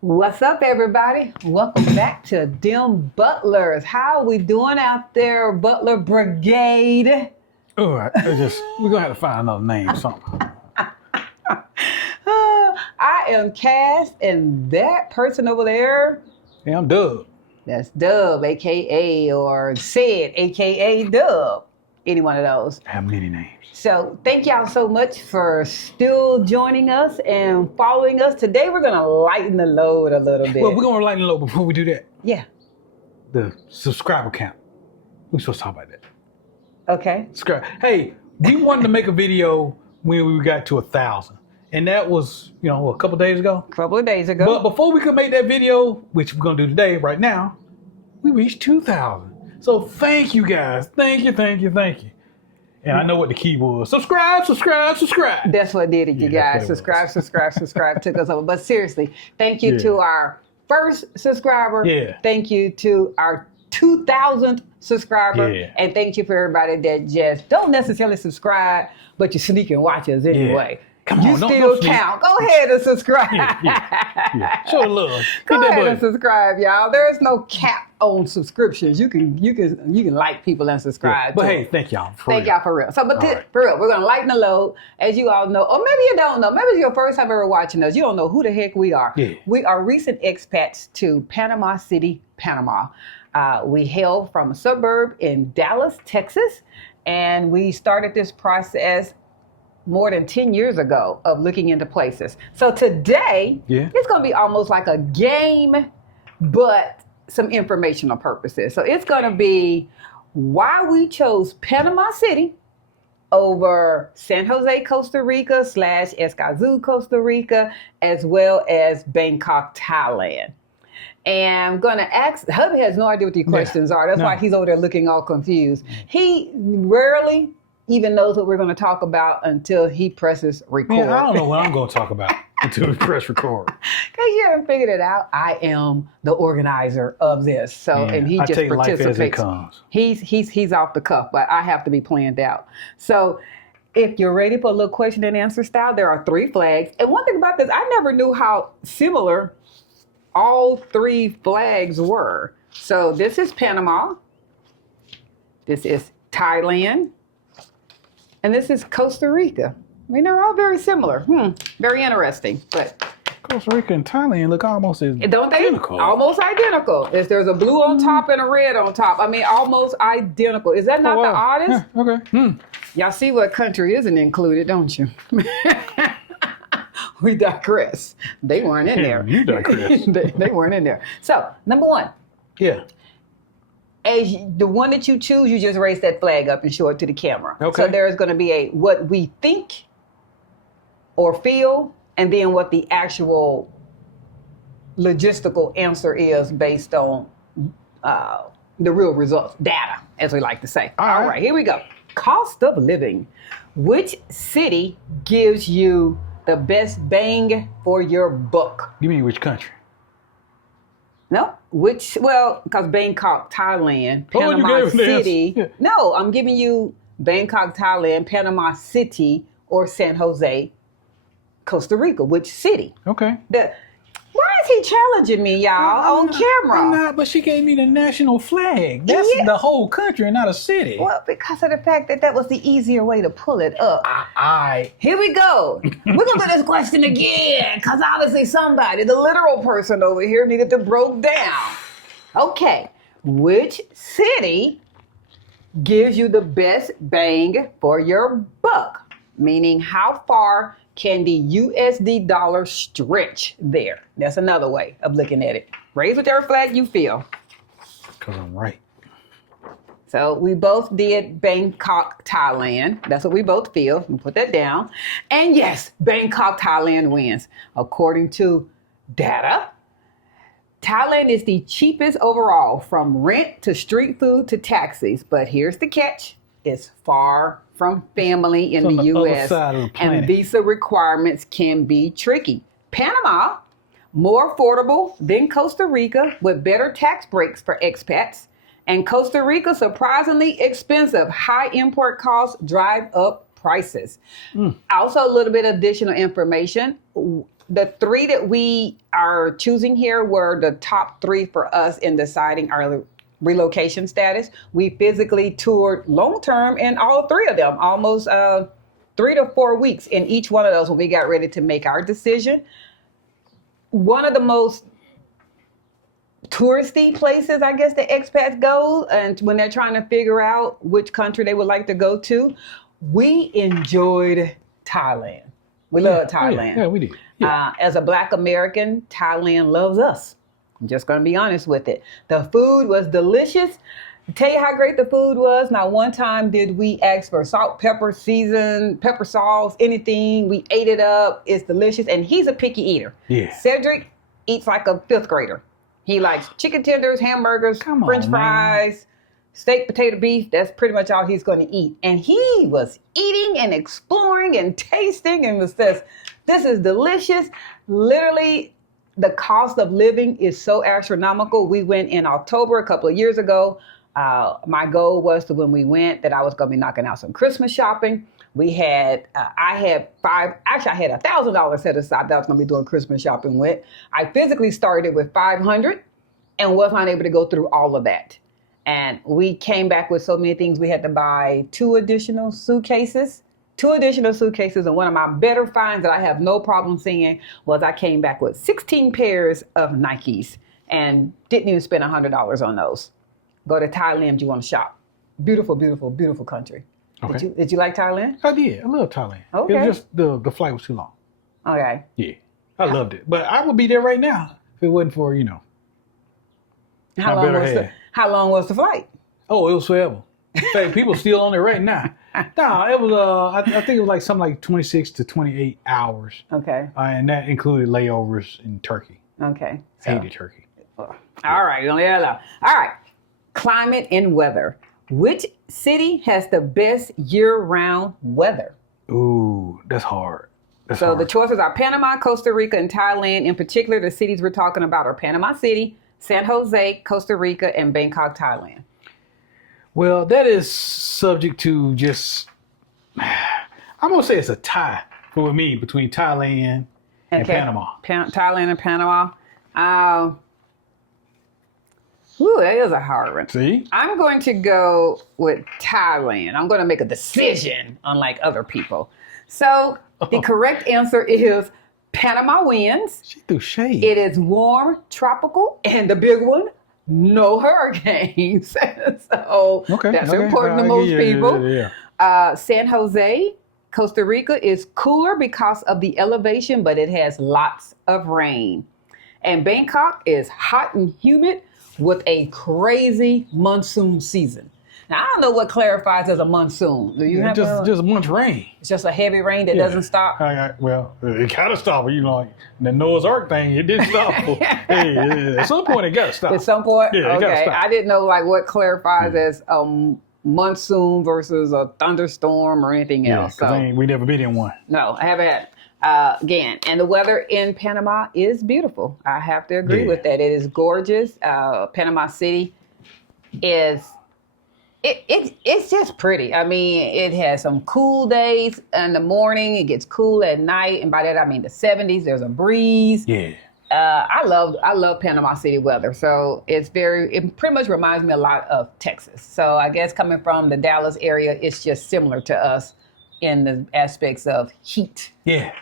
What's up, everybody? Welcome back to Dim Butlers. How are we doing out there, Butler Brigade? All right, we're gonna have to find another name or something. I am Cass, and that person over there, Yeah, I'm Doug. that's Dub, aka or Sid, aka Dub. Any one of those. I have many names. So thank y'all so much for still joining us and following us. Today we're gonna lighten the load a little bit. Well, we're gonna lighten the load before we do that. Yeah. The subscriber count. We're supposed to talk about that. Okay. Subscribe. Hey, we wanted to make a video when we got to 1,000, and that was a couple days ago. A couple of days ago. But before we could make that video, which we're gonna do today, right now, we reached 2,000. So thank you guys. Thank you. And I know what the key was. Subscribe. That's what did it, you guys. Subscribe took us over. But seriously, thank you to our first subscriber. Yeah. Thank you to our 2,000th subscriber. Yeah. And thank you for everybody that just don't necessarily subscribe, but you sneak and watch us anyway. Come you on, still count. Go ahead and subscribe. Yeah. Show the love. Go ahead and subscribe, y'all. There is no cap on subscriptions. You can like people and subscribe. But hey, thank y'all. Thank y'all for real. So, but for real, we're gonna lighten the load, as you all know, or maybe you don't know. Maybe it's your first time ever watching us. You don't know who the heck we are. Yeah. We are recent expats to Panama City, Panama. We hail from a suburb in Dallas, Texas, and we started this process more than 10 years ago of looking into places. So today, it's going to be almost like a game, but some informational purposes. So it's going to be why we chose Panama City over San José, Costa Rica / Escazú, Costa Rica, as well as Bangkok, Thailand. And I'm going to ask, hubby has no idea what these questions are. That's why he's over there looking all confused. He rarely even knows what we're going to talk about until he presses record. Man, I don't know what I'm going to talk about until we press record. Because you haven't figured it out. I am the organizer of this. So, and he just participates. Life as it comes. He's off the cuff, but I have to be planned out. So if you're ready for a little question and answer style, there are 3 flags. And one thing about this, I never knew how similar all 3 flags were. So this is Panama. This is Thailand. And this is Costa Rica. I mean, they're all very similar. Very interesting. But Costa Rica and Thailand look almost don't they? identical. Almost identical. There's a blue on top and a red on top. I mean, almost identical. Is that not the oddest? Yeah, okay. Y'all see what country isn't included, don't you? We digress. They weren't in there. You digress. they weren't in there. So, number 1. Yeah. As the one that you choose, you just raise that flag up and show it to the camera. Okay. So there's going to be a what we think or feel, and then what the actual logistical answer is based on the real results, data, as we like to say. All right, here we go. Cost of living. Which city gives you the best bang for your buck? You mean which country? No, because Bangkok, Thailand, Panama City. Yeah. No, I'm giving you Bangkok, Thailand, Panama City, or San Jose, Costa Rica. Which city? Okay. Why is he challenging me, y'all, on camera? I'm not, but she gave me the national flag. That's the whole country and not a city. Well, because of the fact that was the easier way to pull it up. Here we go. We're going to do this question again, because obviously somebody, the literal person over here, needed to broke down. Okay. Which city gives you the best bang for your buck? Meaning, how far can the USD dollar stretch there? That's another way of looking at it. Raise whichever flag you feel. Because I'm right. So we both did Bangkok, Thailand. That's what we both feel. We'll put that down. And yes, Bangkok, Thailand wins. According to data, Thailand is the cheapest overall, from rent to street food to taxis. But here's the catch. It's far from family in the U.S. and visa requirements can be tricky. Panama, more affordable than Costa Rica with better tax breaks for expats. And Costa Rica, surprisingly expensive. High import costs drive up prices. Also, a little bit of additional information. the three that we are choosing here were the top three for us in deciding our relocation status. We physically toured long term in all three of them, almost 3 to 4 weeks in each one of those when we got ready to make our decision. One of the most touristy places, I guess, the expats go, and when they're trying to figure out which country they would like to go to, we enjoyed Thailand. We love Thailand. Yeah, we did. Yeah. As a Black American, Thailand loves us. I'm just going to be honest with it. The food was delicious. To tell you how great the food was, not one time did we ask for salt, pepper, season, pepper sauce, anything. We ate it up. It's delicious. And he's a picky eater. Yeah. Cedric eats like a fifth grader. He likes chicken tenders, hamburgers, French fries, steak, potato, beef. That's pretty much all he's going to eat. And he was eating and exploring and tasting and was this is delicious. Literally, the cost of living is so astronomical. We went in October a couple of years ago. My goal was to when we went that I was going to be knocking out some Christmas shopping. We had, I had $1,000 set aside that I was going to be doing Christmas shopping with. I physically started with $500 and was not able to go through all of that. And we came back with so many things. We had to buy 2 additional suitcases. And one of my better finds that I have no problem seeing was I came back with 16 pairs of Nikes and didn't even spend $100 on those. Go to Thailand, you want to shop. Beautiful, beautiful, beautiful country. Okay. Did you like Thailand? I did. I love Thailand. Okay. It was just the flight was too long. Okay. Yeah. I loved it. But I would be there right now if it wasn't for, How long was the flight? Oh, it was forever. In fact, people still on it right now. No, it was, I think it was like something like 26 to 28 hours. Okay. And that included layovers in Turkey. Okay. Hated Turkey. All right. All right. Climate and weather. Which city has the best year-round weather? Ooh, that's hard. The choices are Panama, Costa Rica, and Thailand. In particular, the cities we're talking about are Panama City, San Jose, Costa Rica, and Bangkok, Thailand. Well, that is subject to just, I'm going to say it's a tie for me between Thailand and Panama. Thailand and Panama. That is a hard one. See? I'm going to go with Thailand. I'm going to make a decision, unlike other people. So the correct answer is Panama winds. She threw shade. It is warm, tropical, and the big one, no hurricanes. So that's important to most people. Yeah. San Jose, Costa Rica is cooler because of the elevation, but it has lots of rain. And Bangkok is hot and humid with a crazy monsoon season. Now, I don't know what clarifies as a monsoon. Do you have just much rain? It's just a heavy rain that doesn't stop? Well, it kind of stopped. Like the Noah's Ark thing, it didn't stop. At some point, it got to stop. At some point? Yeah, it got to stop. I didn't know what clarifies as monsoon versus a thunderstorm or anything else. Because we never been in one. No, I haven't had again, and the weather in Panama is beautiful. I have to agree with that. It is gorgeous. Panama City is it's just pretty. I mean, it has some cool days in the morning. It gets cool at night, and by that I mean the 70s. There's a breeze. Yeah. I love Panama City weather. So it pretty much reminds me a lot of Texas. So I guess coming from the Dallas area, it's just similar to us in the aspects of heat. Yeah.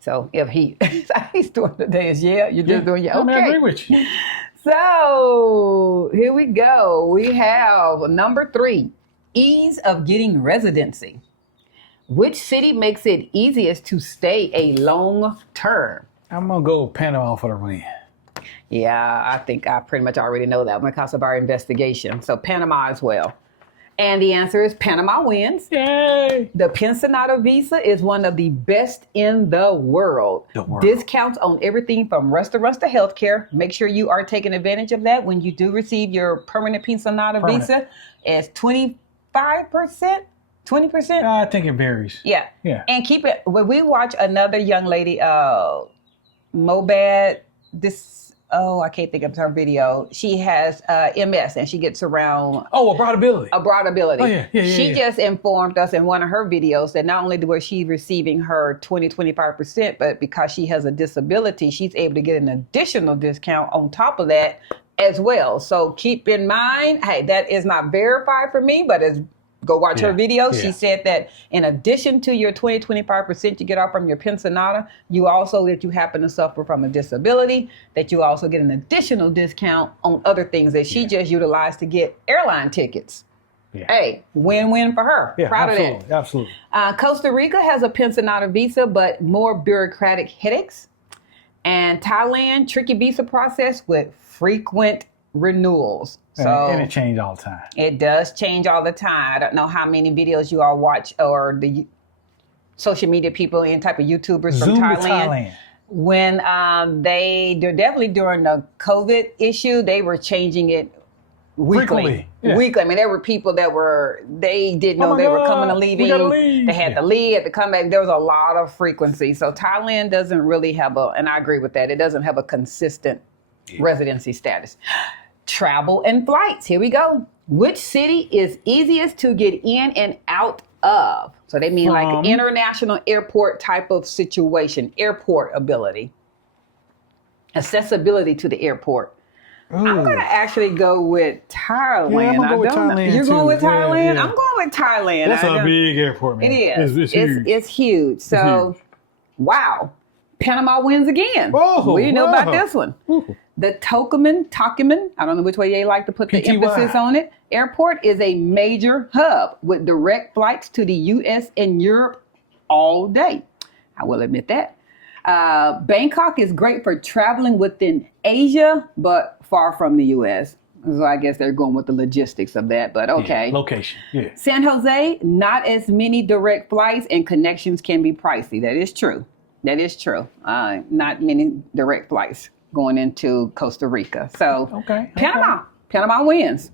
So if he's doing the day is you're just doing okay. I agree with you. So here we go. We have number 3, ease of getting residency. Which city makes it easiest to stay a long term? I'm gonna go Panama for the win. Yeah, I think I pretty much already know that because of our investigation. So Panama as well. And the answer is Panama wins. Yay! The Pensionado visa is one of the best in the world. Discounts on everything from restaurants to healthcare. Make sure you are taking advantage of that when you do receive your permanent Pensionado visa. It's 25%, 20%. I think it varies. Yeah. And keep it. When we watch another young lady, Mobad, this I can't think of her video. She has MS and she gets around. Oh, abroadability. Abroadability. Oh, yeah. She just informed us in one of her videos that not only was she receiving her 25%, but because she has a disability, she's able to get an additional discount on top of that as well. So keep in mind, hey, that is not verified for me, but go watch her video. She said that in addition to your 25% you get off from your pensionata, you also, if you happen to suffer from a disability, that you also get an additional discount on other things that she just utilized to get airline tickets. Yeah. Hey, win-win for her. Yeah, Proud of that. Absolutely. Costa Rica has a pensionata visa, but more bureaucratic headaches. And Thailand, tricky visa process with frequent renewals. So and it changes all the time. It does change all the time. I don't know how many videos you all watch or the social media people and type of YouTubers from Thailand. When they're definitely during the COVID issue, they were changing it weekly. Weekly. I mean, there were people that they didn't know they were coming and leaving. They had to leave, had to come back. There was a lot of frequency. So Thailand doesn't really have and I agree with that, it doesn't have a consistent residency status. Travel and flights. Here we go. Which city is easiest to get in and out of? So they mean like international airport type of situation, airport ability, accessibility to the airport. Ooh. I'm going to actually go with Thailand. Yeah, I'm gonna go with Thailand. You're going with Thailand? Yeah. I'm going with Thailand. That's a big airport, man. It is. It's huge. It's huge. So, huge. Wow. Panama wins again. Oh, what do you know about this one? Ooh. The Tocumen, I don't know which way they like to put the emphasis on it. Airport is a major hub with direct flights to the U.S. and Europe all day. I will admit that. Bangkok is great for traveling within Asia, but far from the U.S. So I guess they're going with the logistics of that, but okay. Yeah, location, yeah. San Jose, not as many direct flights and connections can be pricey. That is true. Not many direct flights going into Costa Rica. So Panama wins.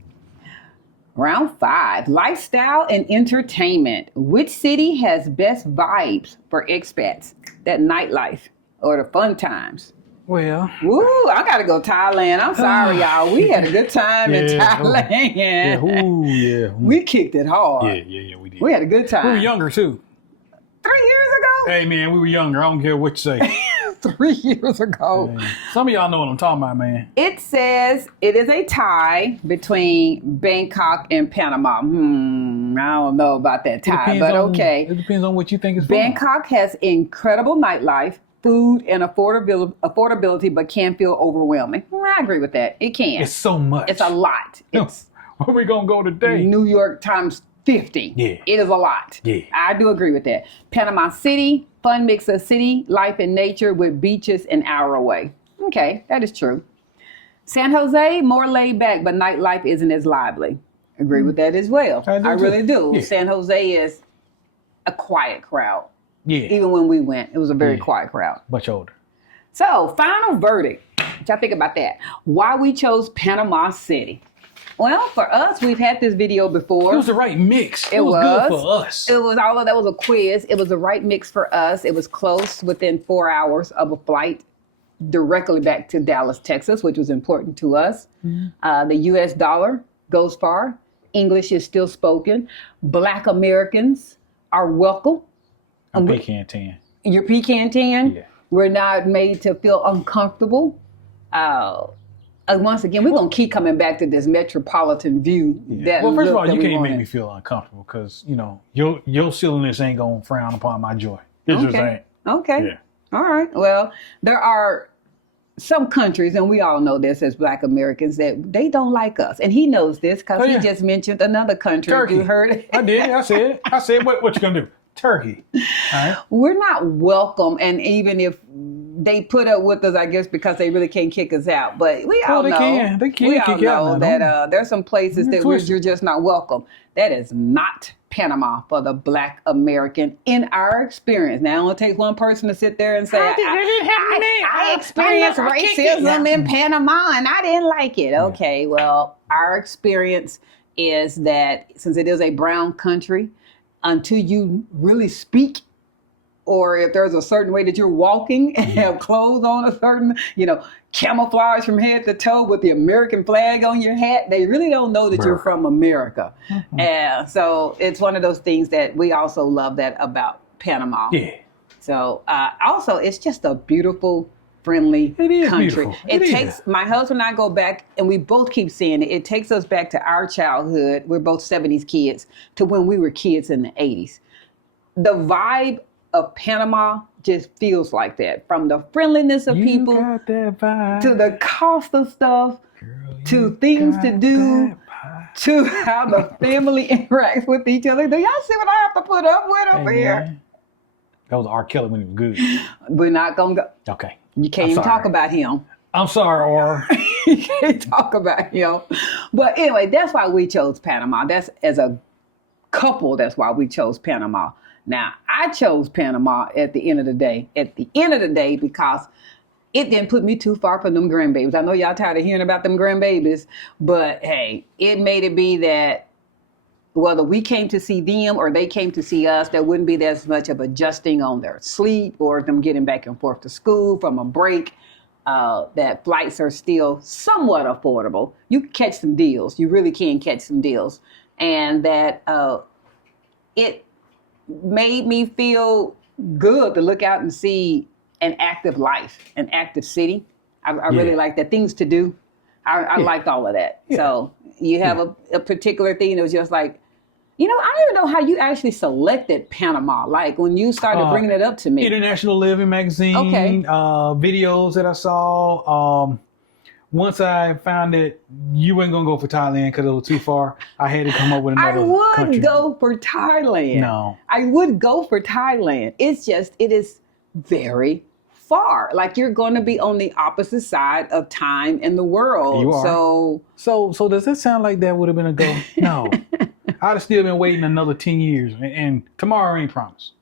Round 5, lifestyle and entertainment. Which city has best vibes for expats? That nightlife or the fun times? Well, I gotta go Thailand. I'm sorry, y'all. We had a good time in Thailand. We kicked it hard. Yeah, we did. We had a good time. We were younger too. 3 years ago? Hey man, we were younger. I don't care what you say. 3 years ago. Man. Some of y'all know what I'm talking about, man. It says it is a tie between Bangkok and Panama. I don't know about that tie, but okay. It depends on what you think is fun. Bangkok has incredible nightlife, food, and affordability, but can feel overwhelming. I agree with that. It can. It's so much. It's a lot. Where we going to go today? New York times 50. Yeah. It is a lot. Yeah. I do agree with that. Panama City, fun mix of city, life, and nature with beaches an hour away. Okay, that is true. San Jose, more laid back, but nightlife isn't as lively. Agree with that as well. I really do. Yeah. San Jose is a quiet crowd. Yeah. Even when we went, it was a very quiet crowd. Much older. So, final verdict. What y'all think about that? Why we chose Panama City? Well, for us, we've had this video before. It was the right mix. It was good for us. It was that was a quiz. It was the right mix for us. It was close, within 4 hours of a flight directly back to Dallas, Texas, which was important to us. Mm-hmm. The U.S. dollar goes far. English is still spoken. Black Americans are welcome. I'm pecan tan. You're pecan tan? Yeah. We're not made to feel uncomfortable. Once again, we're going to keep coming back to this metropolitan view. Yeah. Well, first of all, you can't make me feel uncomfortable because, your silliness ain't going to frown upon my joy. It just ain't. Okay. Yeah. All right. Well, there are some countries, and we all know this as Black Americans, that they don't like us. And he knows this because he just mentioned another country. Turkey. You heard it? I did. I said it. I said, what you going to do? Turkey. All right. We're not welcome, and even if they put up with us, I guess, because they really can't kick us out. But we all know. They can we kick all know out that there's some places that you're just not welcome. That is not Panama for the Black American in our experience. Now, it only takes one person to sit there and say, I experienced racism in Panama and I didn't like it. Yeah. Okay, well, our experience is that since it is a brown country, until you really speak or if there's a certain way that you're walking and have clothes on a certain, camouflage from head to toe with the American flag on your hat, they really don't know that you're from America. And so it's one of those things that we also love that about Panama. Yeah. So also, it's just a beautiful, friendly country. Beautiful. It takes my husband and I go back, and we both keep saying it. It takes us back to our childhood. We're both 70s kids to when we were kids in the 80s. The vibe of Panama just feels like that. From the friendliness of people got that vibe. to the cost of stuff, Girl, to things to do, to how the family interacts with each other. Do y'all see what I have to put up with over here? Man. That was R. Kelly when he was good. We're not going to go. Okay. You can't even talk about him. I'm sorry, R. You can't talk about him. But anyway, that's why we chose Panama. That's as a couple, that's why we chose Panama. Now, I chose Panama at the end of the day. Because it didn't put me too far from them grandbabies. I know y'all tired of hearing about them grandbabies, but hey, it made it be that whether we came to see them or they came to see us, there wouldn't be as much of adjusting on their sleep or them getting back and forth to school from a break. That flights are still somewhat affordable. You can catch some deals. You really can catch some deals. And that it made me feel good to look out and see an active life, an active city. I really like that. Things to do. I liked all of that. Yeah. So you have a particular thing that was just like, I don't even know how you actually selected Panama. Like when you started bringing it up to me. International Living magazine, videos that I saw. Once I found that you weren't going to go for Thailand because it was too far, I had to come up with another country. I would go for Thailand. No. I would go for Thailand. It's just, it is very far. Like you're going to be on the opposite side of time in the world. You are. So does that sound like that would have been a go? No. I'd have still been waiting another 10 years, and tomorrow ain't promised.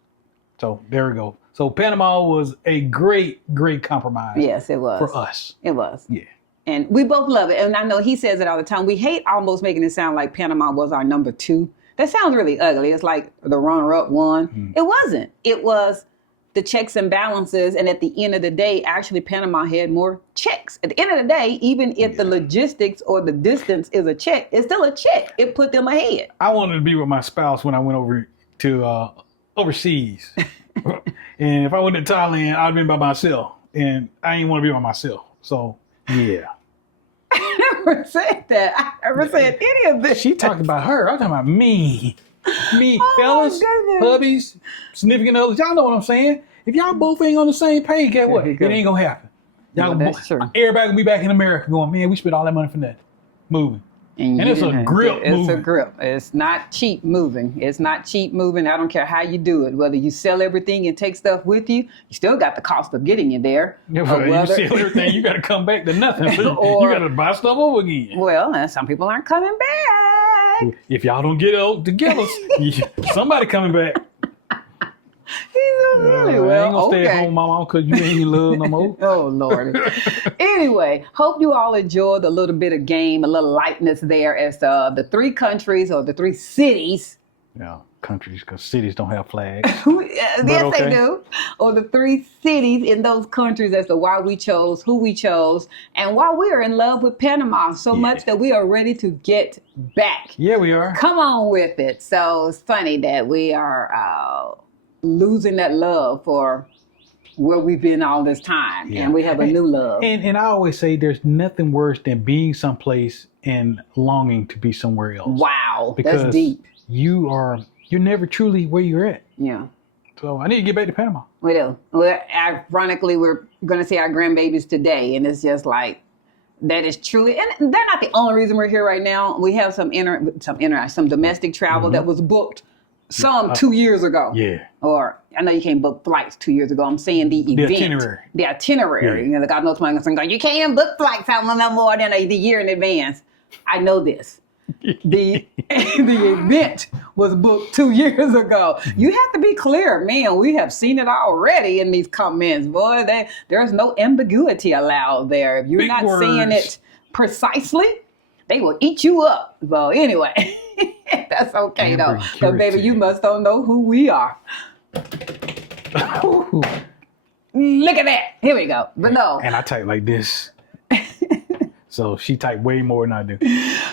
So there we go. So Panama was a great, great compromise. Yes, it was. For us. It was. Yeah. And we both love it. And I know he says it all the time. We hate almost making it sound like Panama was our number 2. That sounds really ugly. It's like the runner-up one. Mm. It wasn't. It was the checks and balances. And at the end of the day, actually, Panama had more checks. At the end of the day, even if the logistics or the distance is a check, it's still a check. It put them ahead. I wanted to be with my spouse when I went over to overseas. And if I went to Thailand, I'd been by myself. And I didn't want to be by myself. So, yeah. I never said that. I never said any of this. She talking about her. I'm talking about me. Me, fellas, hubbies, significant others. Y'all know what I'm saying. If y'all both ain't on the same page, guess what? It ain't going to happen. Everybody going to be back in America going, man, we spent all that money for that. Moving. And it's a grip moving. It's a grip. It's not cheap moving. It's not cheap moving. I don't care how you do it. Whether you sell everything and take stuff with you, you still got the cost of getting you there. Yeah, well, you sell everything, you got to come back to nothing. So you got to buy stuff over again. Well, some people aren't coming back. If y'all don't get it together, somebody coming back. Really I ain't gonna stay at home, mama, because you ain't in love no more. Oh, Lord. Anyway, hope you all enjoyed a little bit of game, a little lightness there as the 3 countries or the 3 cities. Yeah, countries, because cities don't have flags. Yes, they do. Or the 3 cities in those countries as to why we chose, who we chose, and why we are in love with Panama so much that we are ready to get back. Yeah, we are. Come on with it. So it's funny that we are losing that love for where we've been all this time, and we have a new love. And I always say there's nothing worse than being someplace and longing to be somewhere else. Wow, because that's deep. You're never truly where you're at. Yeah. So I need to get back to Panama. We do. Well, ironically, we're going to see our grandbabies today, and it's just like that is truly, and they're not the only reason we're here right now. We have some domestic travel that was booked. 2 years ago. Yeah. Or I know you can't book flights 2 years ago. I'm saying the event. The itinerary. Yeah. God knows somebody's going to go, you can't book flights out no more than the year in advance. I know this. The event was booked 2 years ago. You have to be clear, man. We have seen it already in these comments. Boy, there's no ambiguity allowed there. If you're not saying it precisely, they will eat you up. So anyway. That's okay, though. But, baby, you must don't know who we are. Look at that. Here we go. But no. And I type like this. So she typed way more than I do.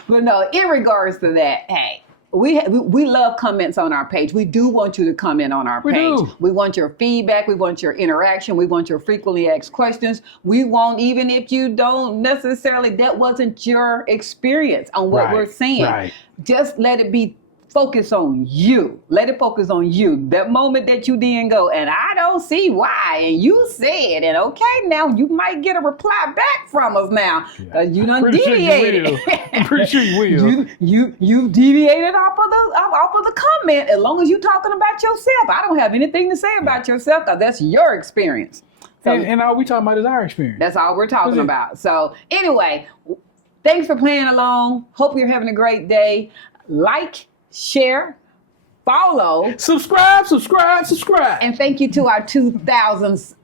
But no, in regards to that, hey, we love comments on our page. We do want you to comment on our page. We want your feedback. We want your interaction. We want your frequently asked questions. We want, even if you don't necessarily, that wasn't your experience on what we're saying. Just let it be focus on you. Let it focus on you. That moment that you didn't go, and I don't see why, and you said, and okay, now you might get a reply back from us now. You done deviated. I'm pretty sure you will. You deviated off of the comment. As long as you talking about yourself, I don't have anything to say about yourself because that's your experience. So, and all we talking about is our experience. That's all we're talking about. So anyway, thanks for playing along. Hope you're having a great day. Like, share, follow, subscribe. And thank you to our 2,000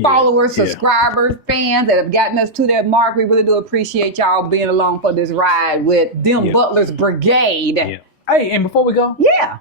followers, subscribers, fans that have gotten us to that mark. We really do appreciate y'all being along for this ride with them Butler's Brigade. Hey, and before we go,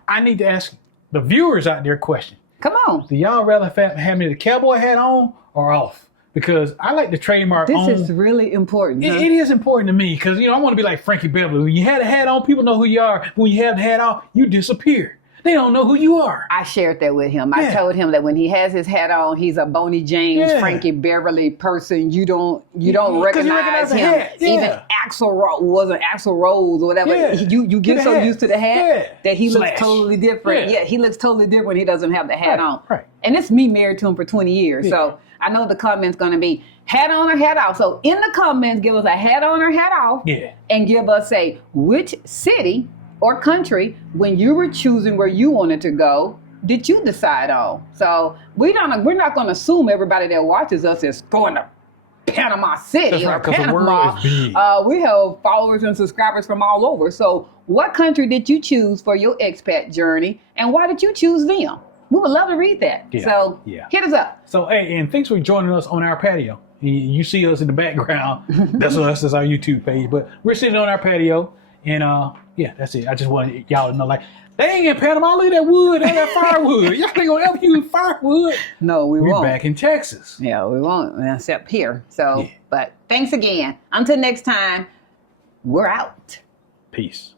I need to ask the viewers out there a question. Come on. Do y'all rather have me the cowboy hat on or off? Because I like to trademark on. This is really important. It is important to me because, I want to be like Frankie Beverly. When you have the hat on, people know who you are. But when you have the hat off, you disappear. They don't know who you are. I shared that with him. I told him that when he has his hat on, he's a Boney James, Frankie Beverly person. You don't recognize him. Even Axl Rose wasn't Axl Rose or whatever. You get so used to the hat that he looks totally different. He looks totally different when he doesn't have the hat on. And it's me married to him for 20 years. So I know the comment's going to be hat on or hat off. So in the comments, give us a hat on or hat off. And give us which city or country, when you were choosing where you wanted to go, did you decide on? So we're not going to assume everybody that watches us is going to Panama City or Panama. We have followers and subscribers from all over. So what country did you choose for your expat journey, and why did you choose them? We would love to read that. So hit us up. So hey, and thanks for joining us on our patio. You see us in the background. That's us. That's our YouTube page. But we're sitting on our patio, and that's it. I just wanted y'all to know, they ain't in Panama. Look at that wood, that firewood. Y'all ain't gonna ever use firewood. No, we won't. We're back in Texas. Yeah, we won't, except here. So, but thanks again. Until next time, we're out. Peace.